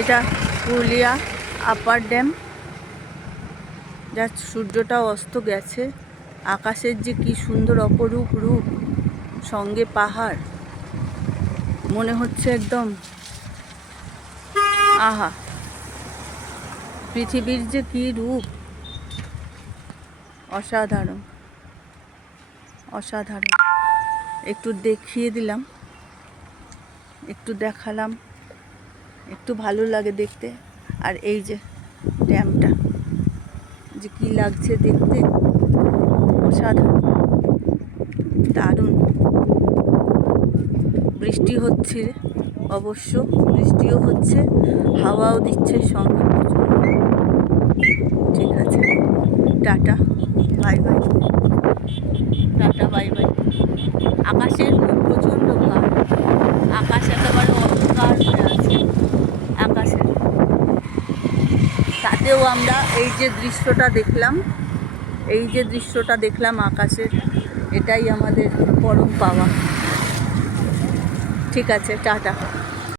এটা Purulia upper dam. যা সূর্যটা অস্ত গেছে, আকাশের যে কি সুন্দর অপরূপ রূপ, সঙ্গে পাহাড়, মনে হচ্ছে একদম আহা, পৃথিবীর যে কি রূপ, অসাধারণ অসাধারণ। একটু দেখিয়ে দিলাম, একটু দেখালাম, একটু ভালো লাগে দেখতে। আর এই যে ড্যামটা যে কি লাগছে দেখতে, অসাধারণ, দারুণ। বৃষ্টি হচ্ছে, অবশ্য বৃষ্টিও হচ্ছে, হাওয়াও দিচ্ছে সঙ্গে প্রচুর। ঠিক আছে, tata, bye bye, tata, bye bye. আকাশের প্রচণ্ড ভার, আকাশ একেবারে অন্ধকার হয়ে আছে আকাশের। তাতেও আমরা এই যে দৃশ্যটা দেখলাম, এই যে দৃশ্যটা দেখলাম আকাশের, এটাই আমাদের পরম পাওয়া। ঠিক আছে, টাটা।